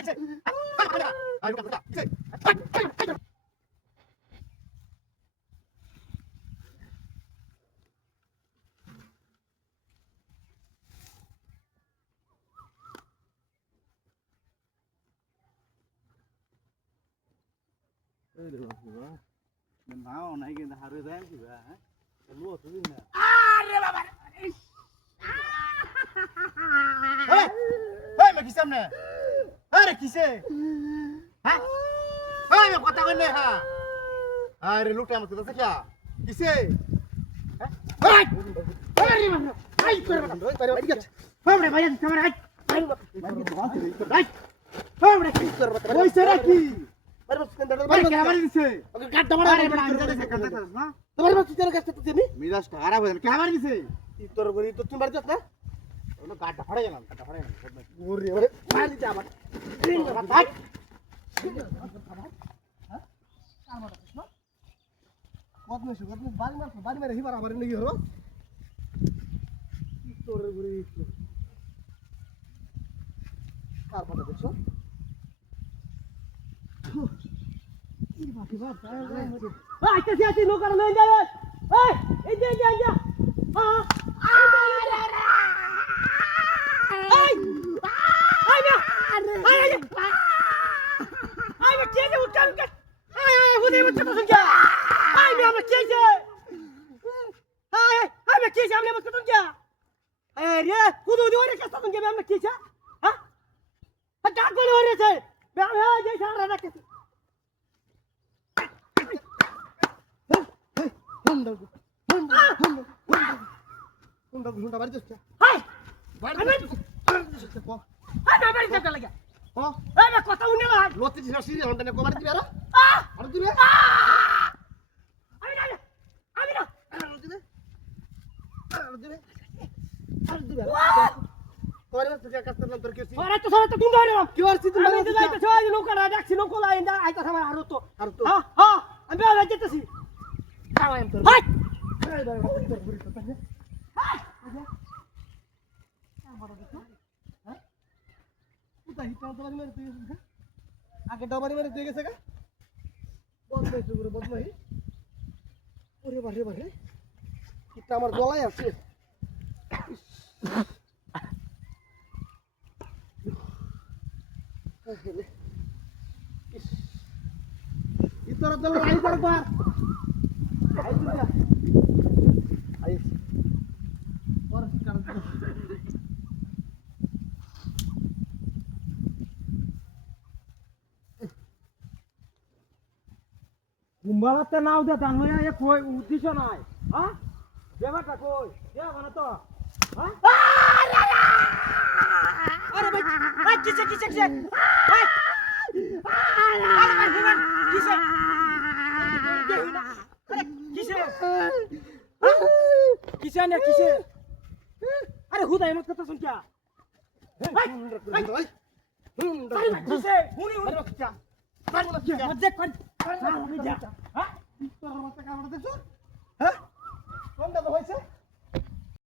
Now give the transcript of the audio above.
Nào này cái hà rơi đấy gì vậy? Lúa thứ gì nè? আরে বাবা Hey! Hey, mày kisam nè? Hey, kise? Ha? Hey, mày কথা কই না হা? আরে লোকটা আমাকে তো দেখা। কিসে? হ্যাঁ? এই! আরে বাবা! আই তোর বাবা! বাড়ি গেছে। হামরে ভাই ক্যামেরা আই। আই! হামরে কি তোর বাবা? ওই সেরা কি? বাড়ি ক্যামেরা দিছে। ওকে কাটটা মারা আরে বড় আইজা দিছে কাটটা না। তোমার বাচ্চা তোর কাছে তো তুমি? মিরাজ খারাপ হয়ে ক্যামেরা দিছে। কি তোর গরি তো তুমি বাড়ি যাস না? ওনো গাড়টা ফাড়ে গেলাম গাড়টা ফাড়ে গেলাম ওরে ওরে মারি যা আবার তিন কথা ভাই হ্যাঁ কার মারা কৃষ্ণ কত নসু কত বাড়ি মারে হিবার আমার লাগি হলো কি তোর গরি কার মারা দেখছো কি বাকি বাপ আইতে আইতে লোক আর লই যায় এই যে হ্যাঁ কথা শুনে লতি সিরি হন্ডনে কমার দিবে আর দিবে আমি না আর দিবে তোরে তুই কাছে নাম তোর কি আরে তো সারা তো গুন্ডা হইলাম কি হইছে তুমি আমি তো যাইতে ছয় লোকরা ডাকছি লোকলা ইন্দা আইতা আমার আর তো হ্যাঁ আমি আগে যেতেছি কাওয়াম তোর হাই এই দাঁড়া তোর বুড়ি তো তাই হাই আমার দেখো হ্যাঁ কোথায় হিটাও তো মারি তুই আগে ডাবারি মারি দিয়ে গেছে গা বদলাই শুরু বদলাই ওরে বারে বারে এটা আমার গলায় আছে ইতর দল আই দরবার আই দুটা আই और कर কুম্বালাতে নাও দে দানয়া এ কই উদ্দেশ্য নাই হ্যাঁ দেবাটা কই দেবা না তো হ্যাঁ আরে ভাই কিসে ভাই আরে ভাই কিসে কিসে না কিসে আরে হুদাই মত কথা শুন क्या ভাই আরে কিসে হুনি বাচ্চা দেখ হ্যাঁ তোর মাথা কামড় দেখছো হ্যাঁ কোনটা তো হইছে